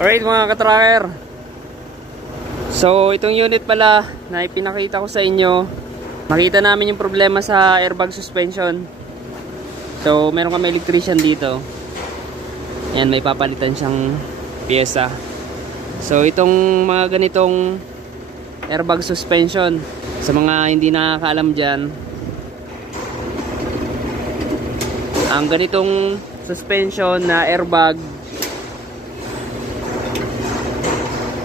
Alright mga katracker, so itong unit pala na ipinakita ko sa inyo, makita namin yung problema sa airbag suspension. So meron kami electrician dito. Ayan, may papalitan siyang pyesa. So itong mga ganitong airbag suspension, sa mga hindi nakakaalam dyan, ang ganitong suspension na airbag,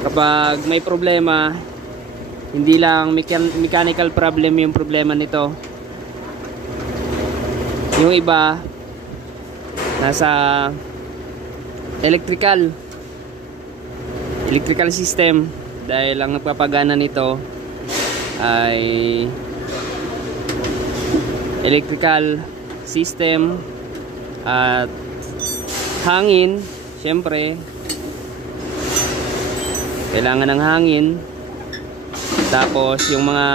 kapag may problema, hindi lang mechanical problem yung problema nito. Yung iba nasa electrical system, dahil ang nagpapagana nito ay electrical system at hangin. Syempre kailangan ng hangin, tapos yung mga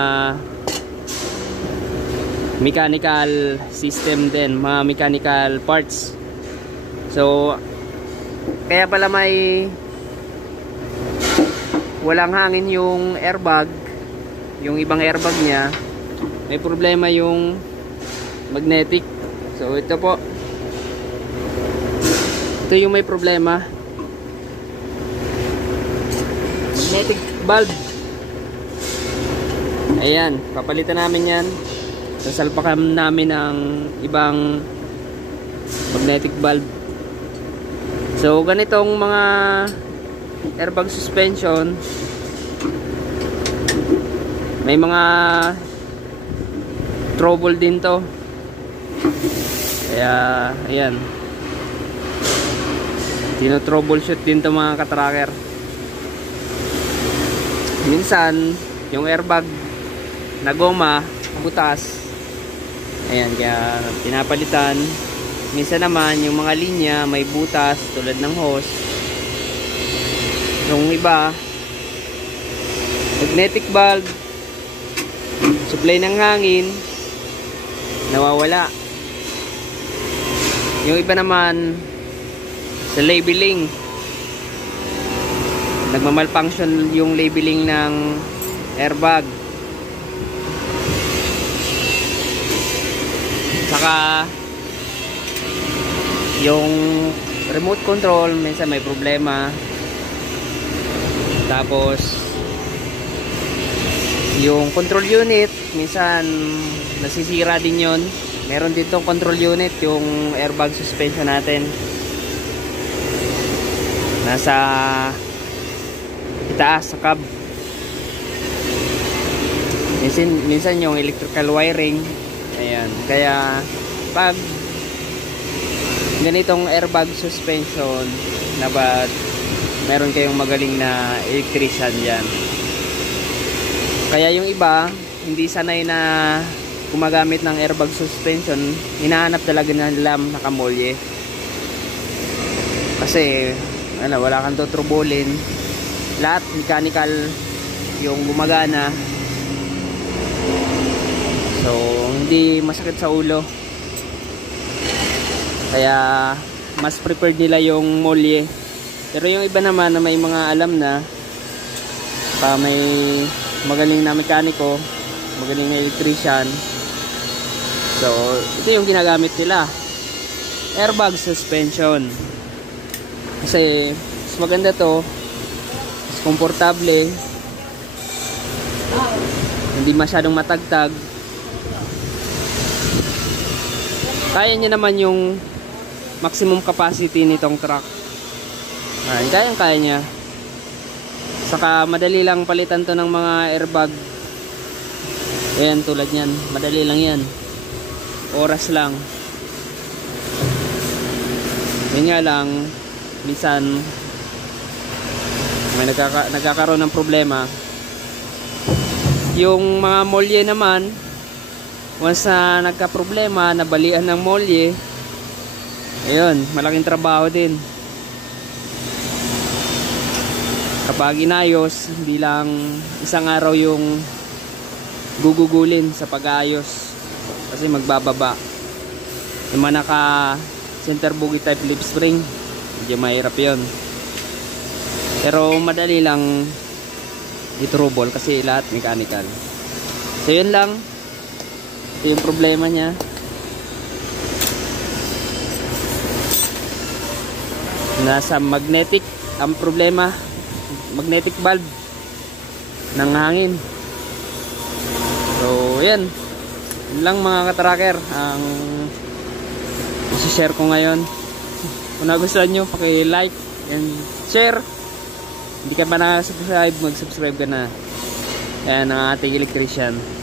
mechanical system din, mga mechanical parts. So kaya pala may walang hangin yung airbag, yung ibang airbag niya, may problema yung magnetic. So ito po, ito yung may problema, magnetic valve. Ayan, papalitan namin yan. Sasalpakan namin ang ibang magnetic valve. So ganitong mga airbag suspension, may mga trouble din to. Kaya ayan, tino-troubleshoot din to mga katracker. Minsan yung airbag na goma butas, ayan, kaya pinapalitan. Minsan naman yung mga linya may butas tulad ng hose. Yung iba magnetic valve, supply ng hangin, nawawala. Yung iba naman sa labeling, nagmamalfunction yung labeling ng airbag. Saka yung remote control minsan may problema. Tapos yung control unit minsan nasisira din yon. Meron dito control unit, yung airbag suspension natin, nasa itaas sa cab. Minsan yung electrical wiring, ayan. Kaya pag ganitong airbag suspension na ba, meron kayong magaling na electrician dyan. Kaya yung iba hindi sanay na gumagamit ng airbag suspension, hinahanap talaga nila nakamolye. Kasi wala kang tutrubulin, lahat mechanical yung gumagana. So hindi masakit sa ulo, kaya mas preferred nila yung molye. Pero yung iba naman na may mga alam na, may magaling na mekaniko, magaling na electrician, so ito yung ginagamit nila, airbag suspension. Kasi mas maganda to, mas komportable, hindi masyadong matagtag. Kaya niya naman yung maximum capacity nitong truck. Kaya niya. Saka madali lang palitan to ng mga airbag. Ayan, tulad yan, madali lang yan, oras lang. Yan nga lang, minsan may nagkakaroon ng problema. Yung mga molye naman, once na nagka-problema, nabalian ng molye, ayun, malaking trabaho din. Kapag inayos, hindi lang isang araw yung gugugulin sa pag-aayos, kasi magbababa. Yung mga naka center bogie type lip spring, medyo mahirap yun. Pero madali lang i-trouble kasi lahat mechanical. So yun lang. Ito yung problema niya. Nasa magnetic ang problema. Magnetic valve ng hangin. So yan. Yun lang mga ka-tracker ang i-share ko ngayon. Kung nagustuhan nyo, paki-like and share. Hindi ka pa nakasubscribe, mag-subscribe ka na. Ayan ang ating electrician.